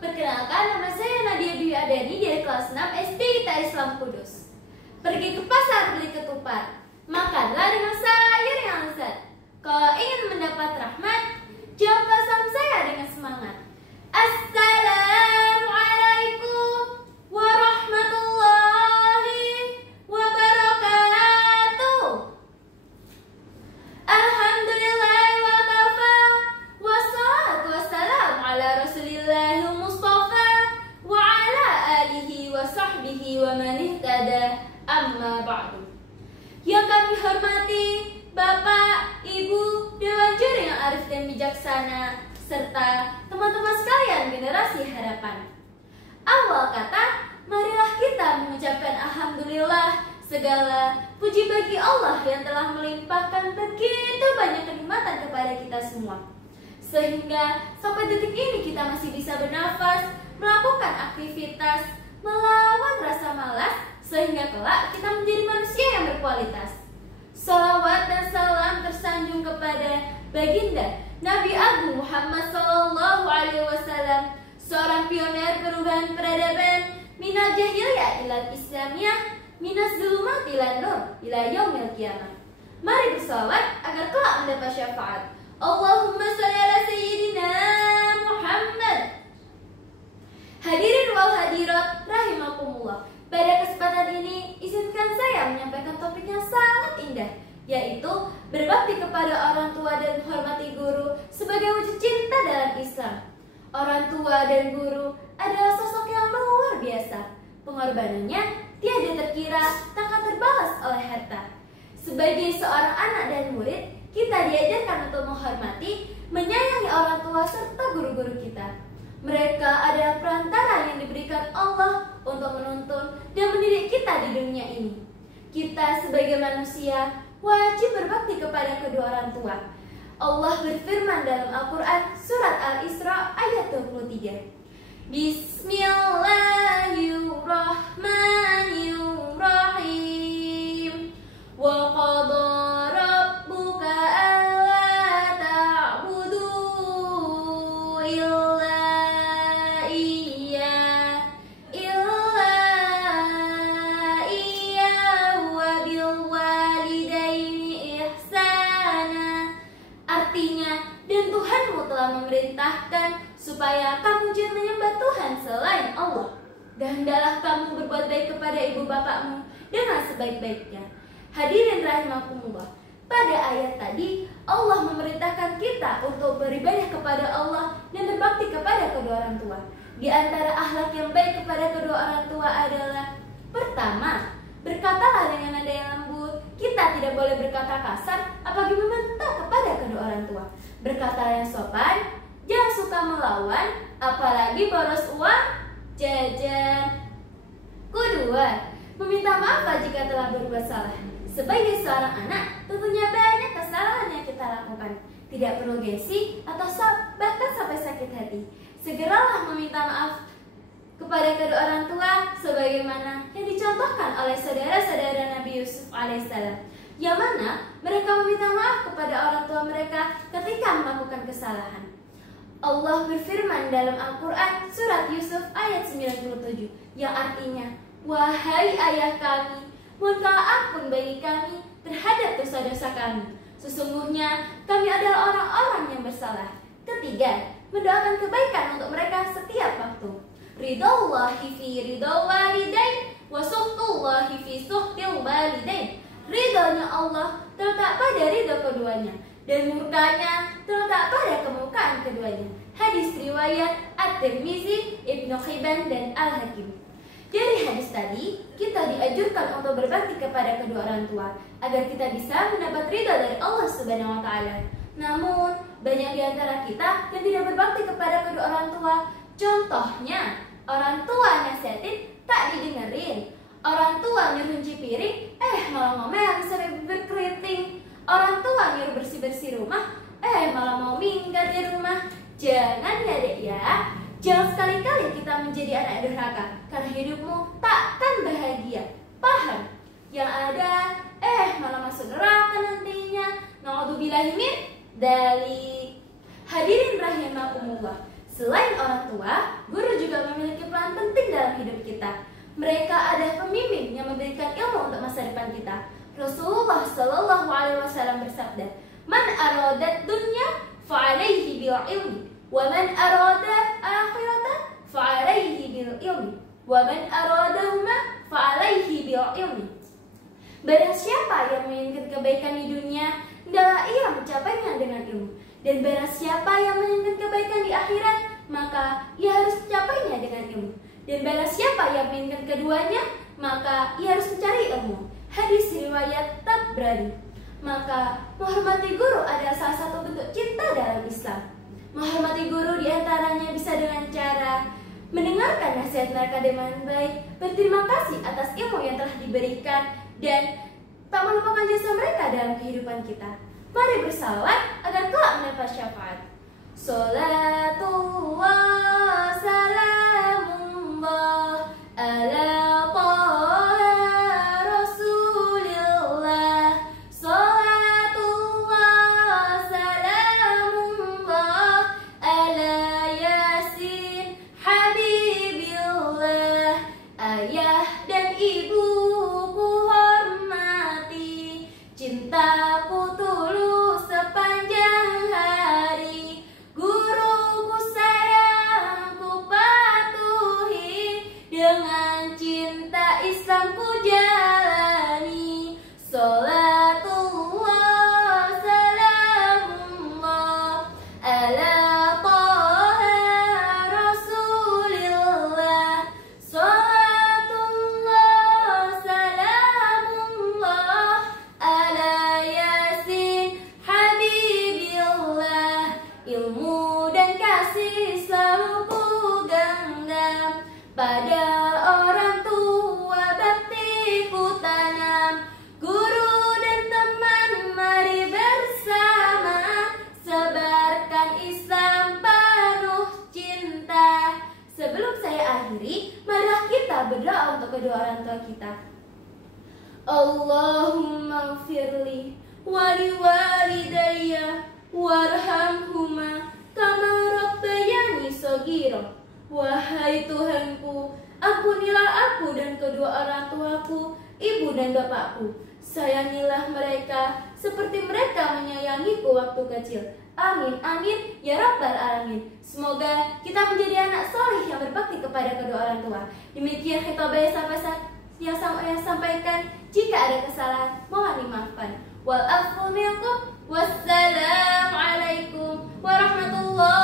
perkenalkan nama saya Nadia Dwi Adani dari kelas 6 SD ITA Islam Kudus. Pergi ke pasar beli ketupat, makanlah dengan sayur yang lezat. Kalau ingin mendapat rahmat, jawablah salam saya dengan semangat. Assalamualaikum warahmatullahi wabarakatuh. Alhamdulillah wa kafa, wassalatu wassalamu ala rasulillahil mustafa wa ala alihi wa sahbihi wa man ihtada, amma ba'du. Yang kami hormati Bapak, Ibu, Dewan Juri yang arif dan bijaksana, serta teman-teman sekalian generasi harapan. Awal kata, marilah kita mengucapkan alhamdulillah, segala puji bagi Allah yang telah melimpahkan begitu banyak kenikmatan kepada kita semua. Sehingga sampai detik ini kita masih bisa bernafas, melakukan aktivitas, melawan rasa malas, sehingga kelak kita menjadi manusia yang berkualitas. Salawat dan salam tersanjung kepada baginda Nabi Agung Muhammad SAW, seorang pioner perubahan peradaban minal jahiliyah ilal islamiyah, minas zulumat ila nur ila yaumil qiyamah. Mari bersalawat agar kelak mendapat syafaat. Allahumma shalli ala sayyidina Muhammad. Hadirin wal hadirat rahimakumullah. Pada kesempatan ini, izinkan saya menyampaikan topik yang sangat indah, yaitu berbakti kepada orang tua dan menghormati guru sebagai wujud cinta dalam Islam. Orang tua dan guru adalah sosok yang luar biasa. Pengorbanannya tiada terkira, takkan terbalas oleh harta. Sebagai seorang anak dan murid, kita diajarkan untuk menghormati, menyayangi orang tua serta guru-guru kita. Mereka adalah perantara yang diberikan Allah untuk menuntun dan mendidik kita di dunia ini. Kita sebagai manusia wajib berbakti kepada kedua orang tua. Allah berfirman dalam Al-Quran surat Al-Isra ayat 23. Bismillahirrahmanirrahim. Wa qadha rabbuka alla ta'budu illa memerintahkan supaya kamu jangan menyembah Tuhan selain Allah, dan hendaklah kamu berbuat baik kepada ibu bapakmu dengan sebaik-baiknya. Hadirin rahimakumullah, pada ayat tadi Allah memerintahkan kita untuk beribadah kepada Allah dan berbakti kepada kedua orang tua. Di antara akhlak yang baik kepada kedua orang tua adalah: pertama, berkatalah dengan nada yang lembut. Kita tidak boleh berkata kasar apalagi membentak kepada kedua orang tua. Berkata yang sopan, jangan suka melawan, apalagi boros uang jajan. Kedua, meminta maaf jika telah berbuat salah. Sebagai seorang anak, tentunya banyak kesalahan yang kita lakukan. Tidak perlu gengsi atau bahkan sampai sakit hati. Segeralah meminta maaf kepada kedua orang tua, sebagaimana yang dicontohkan oleh saudara-saudara Nabi Yusuf alaihissalam, yang mana mereka meminta maaf kepada orang tua mereka ketika melakukan kesalahan. Allah berfirman dalam Al-Quran surat Yusuf ayat 97, yang artinya, wahai ayah kami, mohonlah ampun bagi kami terhadap dosa-dosa kami. Sesungguhnya kami adalah orang-orang yang bersalah. Ketiga, mendoakan kebaikan untuk mereka setiap waktu. Ridallahi fi ridal walidain wa suhtullahi fi suhtil walidain. Ridhonya Allah terletak pada ridho keduanya, dan murkanya terletak pada kemurkaan keduanya. Hadis riwayat At-Tirmizi, Ibnu Hibban, dan Al-Hakim. Dari hadis tadi, kita dianjurkan untuk berbakti kepada kedua orang tua agar kita bisa mendapat ridho dari Allah Subhanahu wa Ta'ala. Namun, banyak di antara kita yang tidak berbakti kepada kedua orang tua. Contohnya, orang tua nasihatin tak didengerin. Orang tua nyuruh nyuci piring, malah ngomel sampai bibir keriting. Orang tua nyuruh bersih-bersih rumah, malah mau minggat di rumah. Jangan ya dek ya, jangan sekali-kali kita menjadi anak durhaka, karena hidupmu takkan bahagia. Paham? Yang ada, malah masuk neraka nantinya. Na'udzubillahi min dzalik. Hadirin rahimakumullah, Selain orang tua, guru juga memiliki peran penting dalam hidup kita. Mereka adalah pemimpin yang memberikan ilmu untuk masa depan kita. Rasulullah Shallallahu Alaihi Wasallam bersabda, "Man aradat dunya fa'alaihi bil ilmi, wa man arada akhirata fa'alaihi bil ilmi, wa man aradahuma fa'alaihi bil ilmi." Barang siapa yang menginginkan kebaikan di dunia, hendaklah ia mencapainya dengan ilmu. Dan barang siapa yang menginginkan kebaikan di akhirat, maka ia harus mencapainya dengan ilmu. Dan barang siapa yang menginginkan keduanya, maka ia harus mencari ilmu. Hadis riwayat Tabrani. Maka menghormati guru adalah salah satu bentuk cinta dalam Islam. Menghormati guru diantaranya bisa dengan cara mendengarkan nasihat mereka dengan baik, berterima kasih atas ilmu yang telah diberikan, dan tak melupakan jasa mereka dalam kehidupan kita. Mari bersalawat agar kelak mendapat syafaat. Salatullah salamullah ala taha rasulillah. Salatullah salamullah ala yasin habibillah. Ayah dan ibuku hormati, cintaku tulus sepanjang hari. Guruku sayang, ku patuhi, dengan cinta Islamku jalani. Salatullah salamullah ala taha rasulillah. Salatullah salamullah ala yasin habibillah. Ilmu dan kasih selalu ku genggam, pada orang tua bakti ku tanam. Guru dan teman mari bersama, sebarkan Islam penuh cinta. Sebelum saya akhiri, marilah kita berdoa untuk kedua orang tua kita. Allahumma gfirli wali walidayya warhamhuma kama rabbayani shaghira. Wahai Tuhanku, ampunilah aku dan kedua orang tuaku, ibu dan bapakku. Sayangilah mereka seperti mereka menyayangiku waktu kecil. Amin, amin, ya rabbal alamin. Semoga kita menjadi anak soleh yang berbakti kepada kedua orang tua. Demikian khitabah yang saya sampaikan. Jika ada kesalahan, mohon dimaafkan. Wal afu minkum. Wassalamualaikum warahmatullahi